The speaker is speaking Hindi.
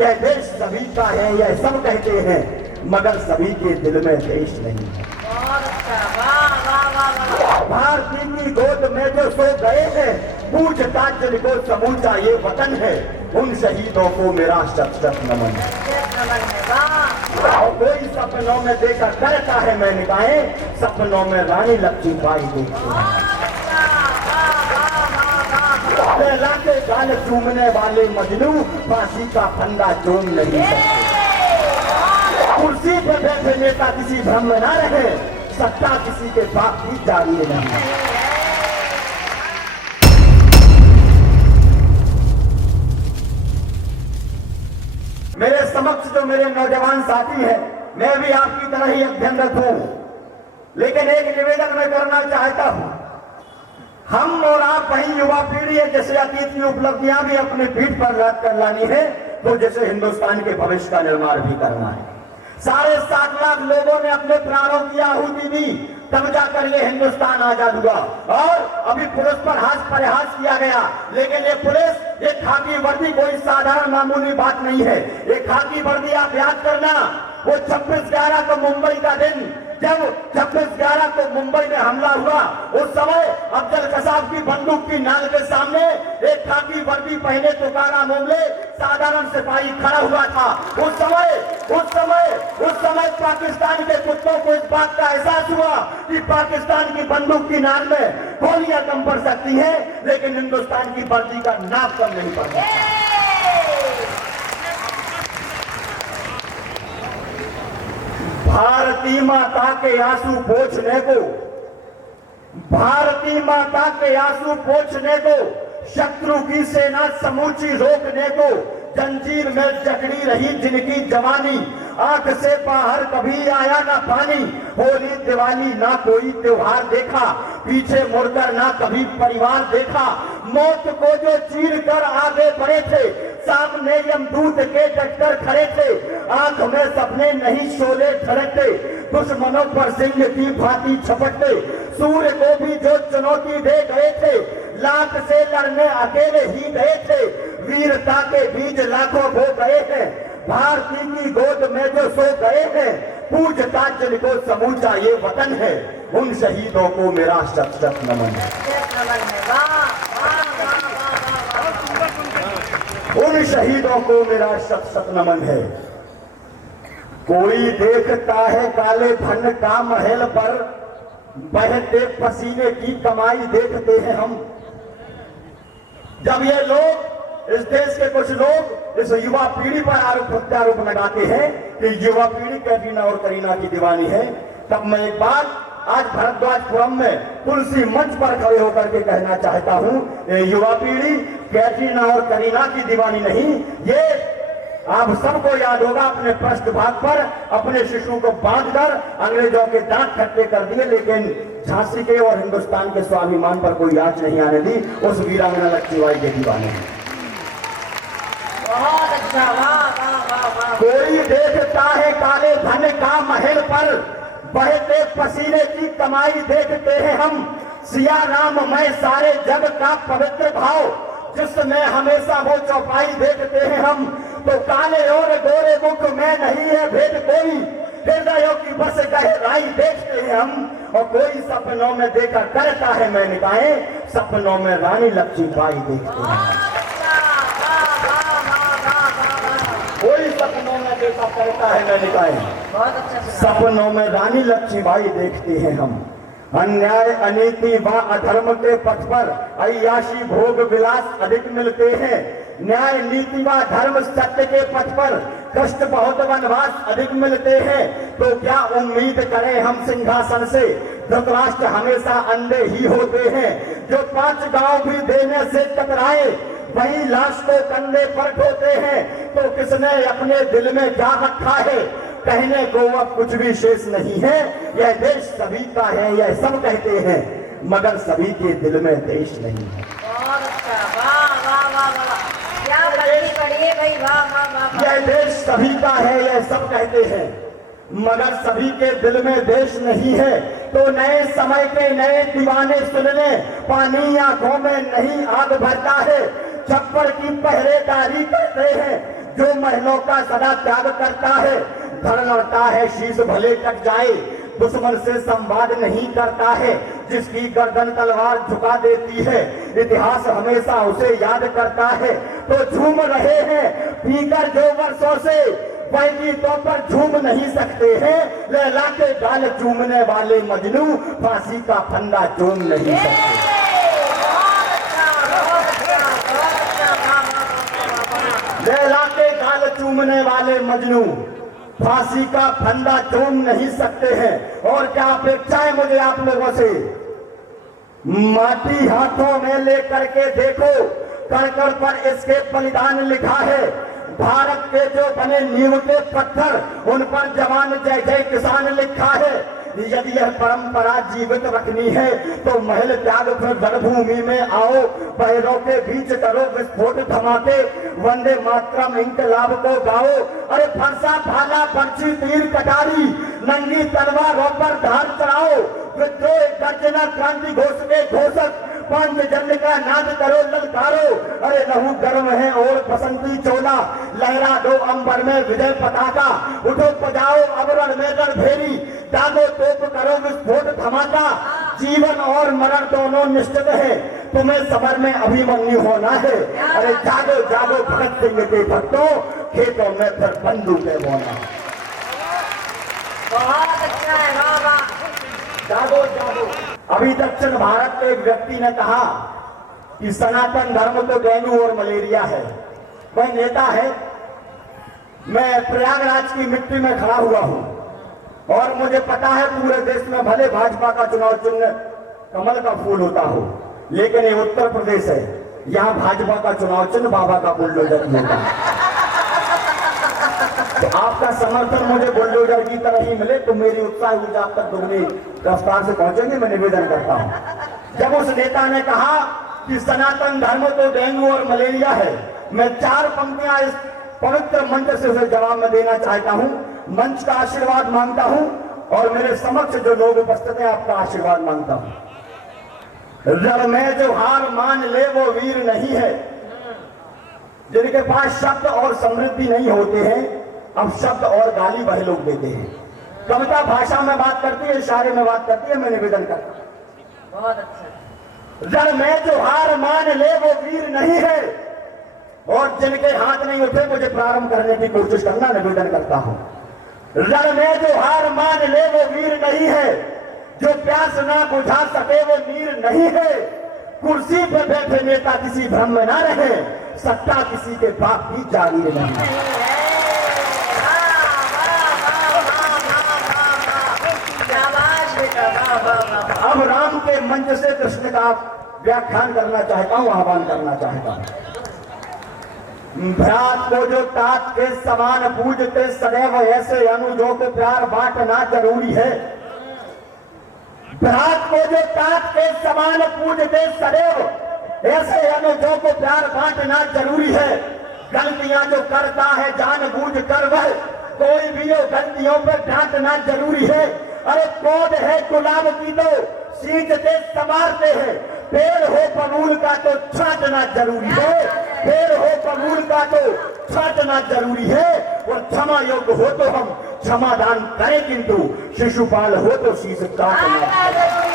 यह देश सभी का है, यह सब कहते हैं, मगर सभी के दिल में देश नहीं है। भारती की गोद में जो सो गए हैं, पूछता जिनको समूचा ये वतन है, उन शहीदों को मेरा शत शत नमन है। और कोई सपनों में देखा करता है मैं निगाहें, सपनों में रानी लक्ष्मीबाई देखती है। लाके गाल चूमने वाले मजनू फांसी का फंदा चूम नहीं सकते। कुर्सी पर बैठे नेता किसी भ्रम में ना रहे, सत्ता किसी के बाप की जारी नहीं। मेरे समक्ष जो मेरे नौजवान साथी हैं, मैं भी आपकी तरह ही अध्ययनरत हूं, लेकिन एक निवेदन मैं करना चाहता हूं। हम और आप वही युवा पीढ़ी है, जैसे अतीत की उपलब्धियां भी अपने पीठ पर रख कर लानी है, तो जैसे हिंदुस्तान के भविष्य का निर्माण भी करना है। 7.5 लाख लोगों ने अपने प्राणों की आहुति दी, तब जाकर ये हिंदुस्तान आजाद हुआ। और अभी पुलिस पर हाथ परिहास किया गया, लेकिन ये पुलिस, ये खाकी वर्दी कोई साधारण मामूली बात नहीं है। ये खाकी वर्दी आप याद करना, वो 26/11 को मुंबई का दिन, जब 26/11 को मुंबई में हमला हुआ, उस समय अफजल कसाब की बंदूक की नाल के सामने एक खाकी वर्दी पहने तुकारा मोमले साधारण सिपाही खड़ा हुआ था। उस समय पाकिस्तान के कुत्तों को इस बात का एहसास हुआ कि पाकिस्तान की बंदूक की नाल में गोलियां कम पड़ सकती हैं, लेकिन हिंदुस्तान की वर्दी का नाक कम नहीं पड़ सकता। भारती माता के आंसू पोंछने को, भारती माता के आंसू पोंछने को, शत्रु की सेना समूची रोकने को, जंजीर में जकड़ी रही जिनकी जवानी, आंख से बाहर कभी आया ना पानी। होली दिवाली ना कोई त्योहार देखा, पीछे मुड़कर ना कभी परिवार देखा। मौत को जो चीर कर आगे बढ़े थे, सामने यमदूत के डटकर खड़े थे। आंख में सपने नहीं शोले ठड़कते, दुश्मनों पर सिंह की भांति छपटते। सूर्य को भी जो चुनौती दे गए थे, लाख से लड़ने अकेले ही गए थे। वीरता के बीज लाखों बो गए हैं, भारती की गोद में जो सो गए हैं, पूछता जिनको समूचा ये वतन है, उन शहीदों को मेरा शत शत नमन है। उन शहीदों को मेरा शत शत नमन है। कोई देखता है काले धन का महल पर, बहते पसीने की कमाई देखते हैं हम। जब ये लोग, इस देश के कुछ लोग इस युवा पीढ़ी पर आरोप प्रत्यारोप लगाते हैं कि युवा पीढ़ी कैटरीना और करीना की दीवानी है, तब मैं एक बात आज भारद्वाजपुरम में तुलसी मंच पर खड़े होकर के कहना चाहता हूं, युवा पीढ़ी कैटरीना और करीना की दीवानी नहीं। ये आप सबको याद होगा, अपने पृष्ठभाग पर अपने शिशु को बांधकर अंग्रेजों के दांत खट्टे कर दिए, लेकिन झांसी के और हिंदुस्तान के स्वाभिमान पर कोई आंच नहीं आने दी उस वीरांगना लक्ष्मीबाई के दीवाने। बहुत अच्छा, वाह वाह वाह वाह। कोई देखता है काले धन का महल पर, बहते पसीने की कमाई देखते हैं हम। सिया राम मैं सारे जग का पवित्र भाव, जिसमें हमेशा वो चौपाई देखते हैं हम। तो काले और गोरे मुख में नहीं है भेद कोई, हृदयों की बस गहराई देखते हैं हम। और कोई सपनों में देखा करता है मैं निगाहें, सपनों में रानी लक्ष्मीबाई देखते हैं। कोई सपनों में देखा करता है मैं निगाहें, बहुत अच्छा। सपनों में रानी लक्ष्मीबाई देखते हैं हम। अन्याय अनीति व अधर्म के पथ पर अय्याशी भोग विलास अधिक मिलते हैं। न्याय नीति व धर्म सत्य के पथ पर कष्ट बहुत वनवास अधिक मिलते हैं। तो क्या उम्मीद करें हम सिंहासन से, धृतराष्ट्र हमेशा अंधे ही होते हैं। जो 5 गांव भी देने से कतराए, वही लाश को कंधे पर ढोते हैं। तो किसने अपने दिल में क्या रखा है, कहने को अब कुछ भी शेष नहीं है। यह देश सभी का है, यह सब कहते हैं, मगर सभी के दिल में देश नहीं है। बहुत अच्छा, वाह वाह वाह वाह, क्या पढ़िए भाई, वाह वाह वाह। यह देश सभी का है, यह सब कहते हैं, मगर सभी के दिल में देश नहीं है। तो नए समय के नए दीवाने सुन ले, पानी आंखों में नहीं आग भरता है। छप्पर की पहरेदारी करते हैं जो महलों का सदा त्याग करता है, धड़ लड़ता है शीश भले कट जाए, दुश्मन से संवाद नहीं करता है, जिसकी गर्दन तलवार झुका देती है, इतिहास हमेशा उसे याद करता है। तो झूम रहे हैं पीकर जो वर्षों से, वह गीतों पर झूम नहीं सकते हैं, लैला के गाल चूमने वाले मजनू फांसी का फंदा चूम नहीं सकते। लैला के गाल चूमने वाले मजनू फांसी का फंदा चूम नहीं सकते हैं। और क्या अपेक्षा है मुझे आप लोगों से? माटी हाथों में लेकर के देखो, कण पर इसके बलिदान लिखा है। भारत के जो बने नींव के पत्थर, उन पर जवान जय जय किसान लिखा है। यदि यह परंपरा जीवित रखनी है तो महल त्याग कर रणभूमि में आओ, पैरों के बीच करो विस्फोट धमाके, वंदे मातरम इंकलाब को गाओ। अरे फरसा भाला पर्ची तीर कटारी, नंगी तलवारों पर धार चढ़ाओ, विद्रोह गर्जना क्रांति घोष के घोषक, पंचजन्य का नाद करो ललकारो। अरे लहू गर्म है और बसंती चोला, लहरा दो अंबर में विजय पताका, उठो बजाओ अवरण में रणभेरी, दागो तोप करो विस्फोट धमाका। जीवन और मरण दोनों निश्चित है, तुम्हें सबर में अभिमन्यु होना है। अरे जागो जागो भगत सिंह के भक्तों, खेतों में फिर बंदूकें बोना। बहुत अच्छा है, वाह वाह। जागो जागो। अभी दक्षिण भारत के एक व्यक्ति ने कहा कि सनातन धर्म तो डेंगू और मलेरिया है। वह नेता है, मैं प्रयागराज की मिट्टी में खड़ा हुआ हूं और मुझे पता है पूरे देश में भले भाजपा का चुनाव चिन्ह कमल का फूल होता हो, लेकिन ये उत्तर प्रदेश है, यहाँ भाजपा का चुनाव चिन्ह बाबा का बुलडोजर होता है। तो आपका समर्थन मुझे बुलडोजर की तरह ही मिले तो मेरी उत्साह ऊर्जा आप तक दुगनी रफ्तार से पहुंचेंगे, मैं निवेदन करता हूं। जब उस नेता ने कहा कि सनातन धर्म तो डेंगू और मलेरिया है, मैं 4 पंक्तियां इस पवित्र मंच से उसे जवाब में देना चाहता हूं। मंच का आशीर्वाद मांगता हूं और मेरे समक्ष जो लोग उपस्थित हैं आपका आशीर्वाद मांगता हूं। रण में जो हार मान ले वो वीर नहीं है। जिनके पास शब्द और समृद्धि नहीं होते हैं, अब शब्द और गाली वह लोग देते हैं। कविता भाषा में बात करती है, इशारे में बात करती है, मैं निवेदन करता हूं। बहुत अच्छा। रण में जो हार मान ले वो वीर नहीं है। और जिनके हाथ नहीं उठे मुझे प्रारंभ करने की कोशिश करना, निवेदन करता हूं। रण में जो हार मान ले वो वीर नहीं है, जो प्यास ना बुझा सके वो नीर नहीं है। कुर्सी पर बैठे नेता किसी भ्रम में ना रहे, सत्ता किसी के बाप की जागीर नहीं है। अब राम के मंच से कृष्ण का व्याख्यान करना चाहता हूं, आह्वान करना चाहता हूं। भ्रात को जो तात के समान पूजते सदैव, ऐसे अनुजों को प्यार बांटना जरूरी है। भ्रात को जो तात के समान पूजते सदैव, ऐसे अनुजों को प्यार बांटना जरूरी है। गलतियां जो करता है जानबूझ कर वह, कोई भी हो गलतियों पर डांटना जरूरी है। अरे पौध है गुलाब की तो सींचते संवारते हैं, पेड़ हो बबूल का तो छांटना जरूरी है। पेड़ हो बबूल का तो छांटना जरूरी है। और क्षमा योग्य हो तो हम क्षमादान करें, किंतु शिशुपाल हो तो शीश काटना।